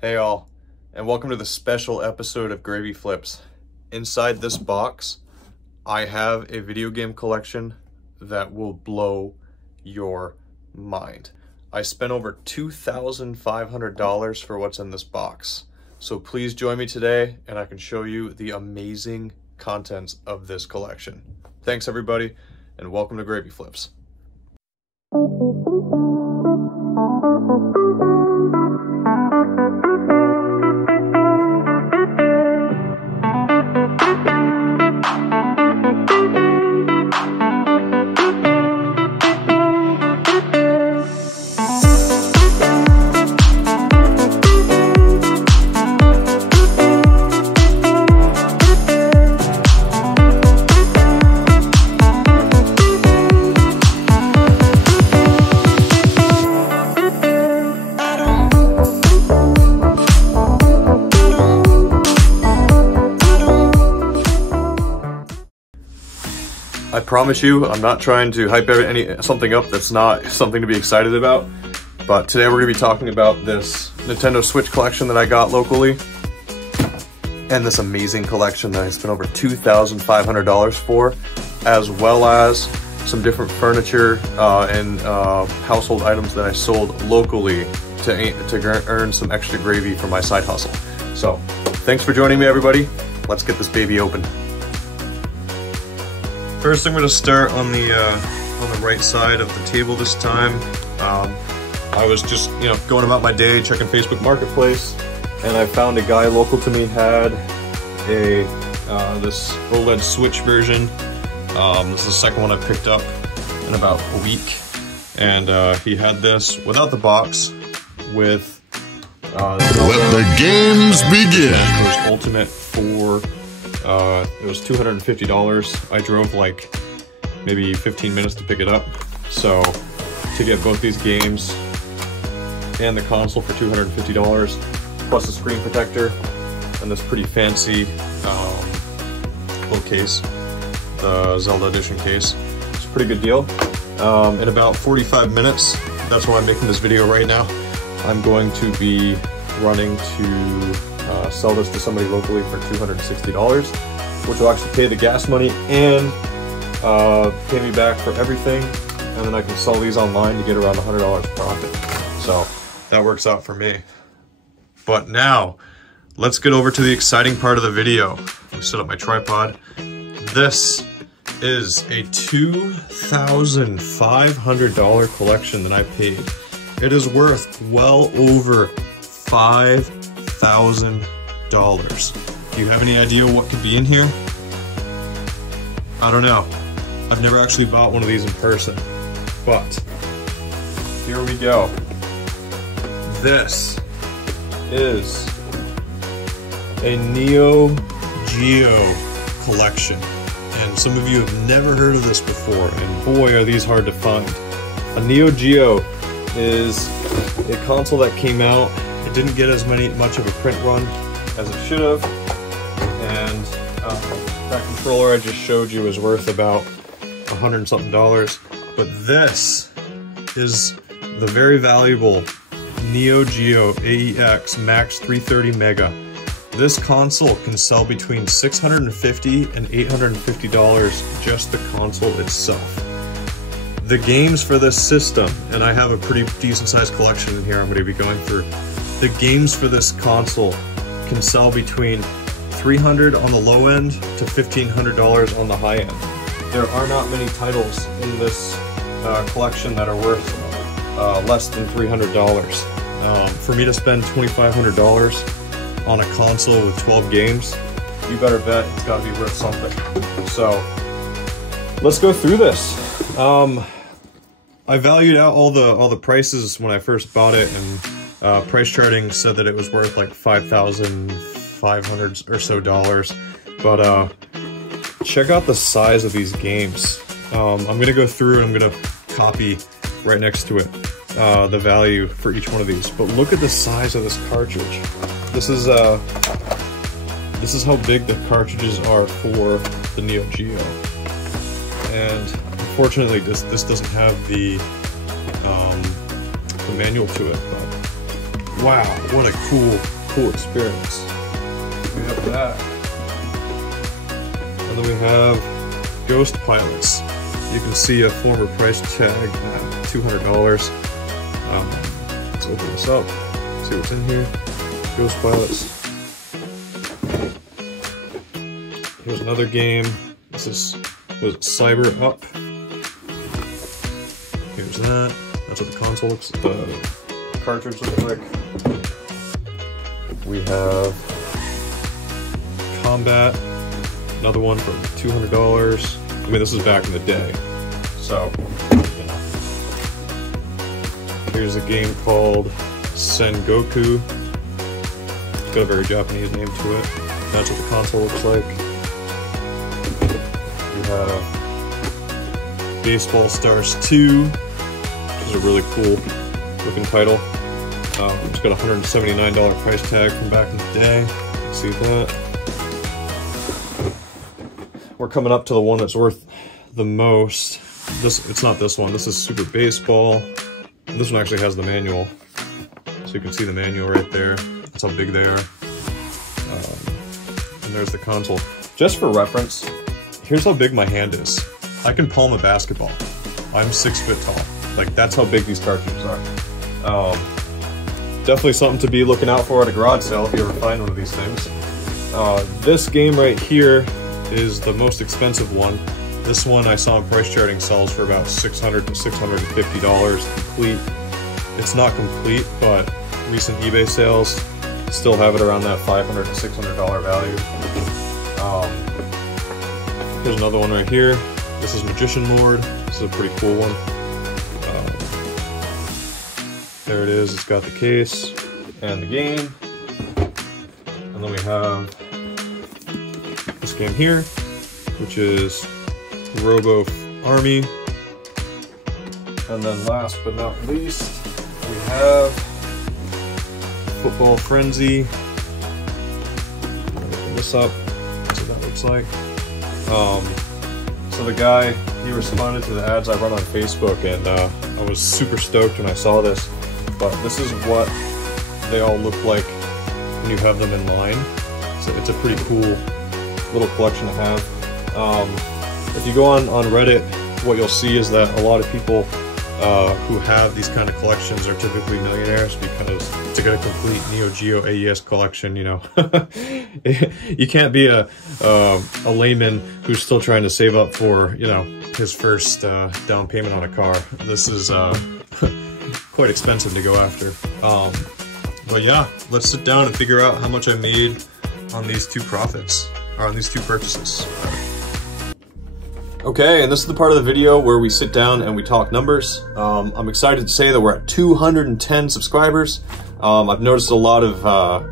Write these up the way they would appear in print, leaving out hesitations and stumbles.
Hey all, and welcome to the special episode of Gravy Flips. Inside this box, I have a video game collection that will blow your mind. I spent over $2,500 for what's in this box. So please join me today and I can show you the amazing contents of this collection. Thanks everybody, and welcome to Gravy Flips. I promise you, I'm not trying to hype something up that's not something to be excited about, but today we're going to be talking about this Nintendo Switch collection that I got locally, and this amazing collection that I spent over $2,500 for, as well as some different furniture and household items that I sold locally to earn some extra gravy for my side hustle. So, thanks for joining me everybody. Let's get this baby open. First, I'm going to start on the right side of the table this time. I was just, going about my day, checking Facebook Marketplace, and I found a guy local to me had this OLED Switch version. This is the second one I picked up in about a week, and he had this without the box with let the games begin. Ultimate for. It was $250. I drove like maybe 15 minutes to pick it up. So to get both these games and the console for $250, plus a screen protector and this pretty fancy little case, the Zelda Edition case, it's a pretty good deal. In about 45 minutes, that's why I'm making this video right now, I'm going to be running to sell this to somebody locally for $260, which will actually pay the gas money and pay me back for everything, and then I can sell these online to get around $100 profit. So that works out for me. But now, let's get over to the exciting part of the video. Let me set up my tripod. This is a $2,500 collection that I paid. It is worth well over $5,000. Do you have any idea what could be in here? I don't know. I've never actually bought one of these in person, but here we go. This is a Neo Geo collection, and some of you have never heard of this before, and boy are these hard to find. A Neo Geo is a console that came out. It didn't get as much of a print run as it should have, and that controller I just showed you is worth about $100 and something. But this is the very valuable Neo Geo AEX Max 330 Mega. This console can sell between $650 and $850 just the console itself. The games for this system, and I have a pretty decent sized collection in here I'm going to be going through. The games for this console can sell between $300 on the low end to $1,500 on the high end. There are not many titles in this collection that are worth less than $300. For me to spend $2,500 on a console with 12 games, you better bet it's got to be worth something. So let's go through this. I valued out all the prices when I first bought it, and price charting said that it was worth like $5,500 or so dollars. But check out the size of these games. I'm gonna go through and I'm gonna copy right next to it the value for each one of these. But look at the size of this cartridge. This is how big the cartridges are for the Neo Geo. And unfortunately, this doesn't have the manual to it, but Wow, what a cool experience. We have that. And then we have Ghost Pilots. You can see a former price tag at $200. Let's open this up, see what's in here. Ghost Pilots. Here's another game. This is, was it Cyber Up? Here's that. That's what the console looks, the cartridge looks like. We have Combat, another one from $200. I mean, this is back in the day, so, you know. Here's a game called Sengoku. It's got a very Japanese name to it. That's what the console looks like. We have Baseball Stars 2, which is a really cool looking title. It's got a $179 price tag from back in the day. See that? We're coming up to the one that's worth the most. It's not this one. This is Super Baseball. And this one actually has the manual, so you can see the manual right there. That's how big they are. And there's the console. Just for reference, here's how big my hand is. I can palm a basketball. I'm 6 foot tall. Like, that's how big these cartridges are. Definitely something to be looking out for at a garage sale if you ever find one of these things. This game right here is the most expensive one. This one I saw in price charting sells for about $600 to $650 complete. It's not complete, but recent eBay sales still have it around that $500 to $600 value. Here's another one right here. This is Magician Lord. This is a pretty cool one. There it is. It's got the case and the game. And then we have this game here, which is Robo Army. And then last but not least, we have Football Frenzy. Open this up. That's what that looks like. So the guy, he responded to the ads I run on Facebook, and I was super stoked when I saw this. But this is what they all look like when you have them in line. So it's a pretty cool little collection to have. If you go on Reddit, what you'll see is that a lot of people who have these kind of collections are typically millionaires, because to get a complete Neo Geo AES collection, you know, you can't be a layman who's still trying to save up for, you know, his first down payment on a car. This is quite expensive to go after. But yeah, let's sit down and figure out how much I made on these two purchases. Okay, and this is the part of the video where we sit down and we talk numbers. I'm excited to say that we're at 210 subscribers. I've noticed a lot of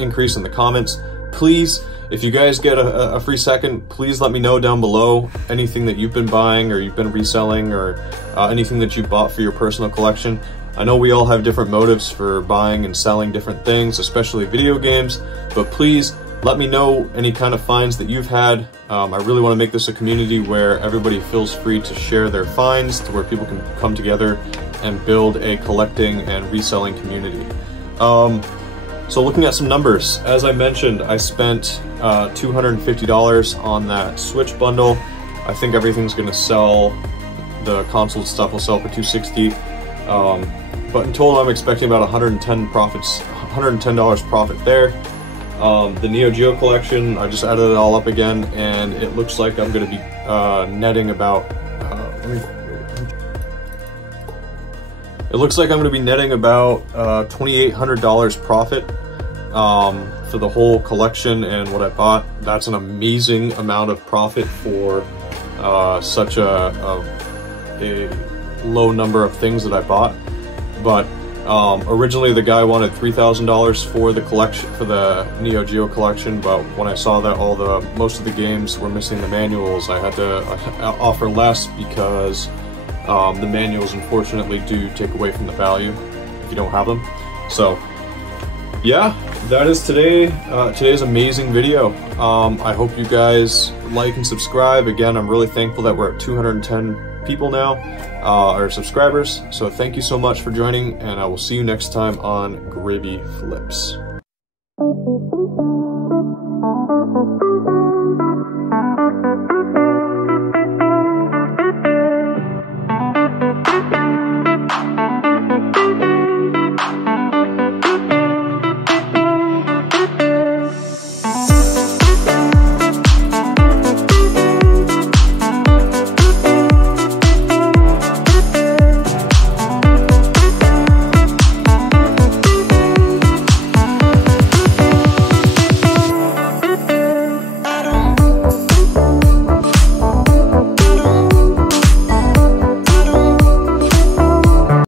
increase in the comments. Please, if you guys get a free second, please let me know down below anything that you've been buying or you've been reselling, or anything that you bought for your personal collection. I know we all have different motives for buying and selling different things, especially video games, but please let me know any kind of finds that you've had. I really want to make this a community where everybody feels free to share their finds, to where people can come together and build a collecting and reselling community. So looking at some numbers, as I mentioned, I spent $250 on that Switch bundle. I think everything's going to sell. The console stuff will sell for $260. But in total, I'm expecting about $110 profit there. The Neo Geo collection, I just added it all up again, and it looks like I'm going to be netting about. It looks like I'm going to be netting about $2,800 profit for the whole collection and what I bought. That's an amazing amount of profit for such a low number of things that I bought. But originally the guy wanted $3,000 for the collection, for the Neo Geo collection, but when I saw that most of the games were missing the manuals, I had to offer less, because the manuals unfortunately do take away from the value if you don't have them. So yeah, that is today's amazing video. I hope you guys like and subscribe. Again, I'm really thankful that we're at 210 people now, or subscribers. So thank you so much for joining, and I will see you next time on Gribby Flips.